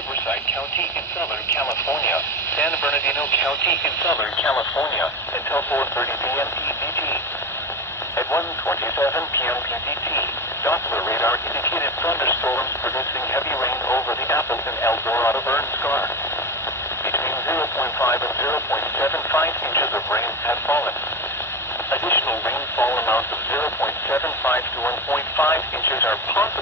Riverside County in Southern California, San Bernardino County in Southern California until 4:30 p.m. PDT. At 1:27 p.m. PDT, Doppler radar indicated thunderstorms producing heavy rain over the Appleton El Dorado burn scar. Between 0.5 and 0.75 inches of rain have fallen. Additional rainfall amounts of 0.75 to 1.5 inches are possible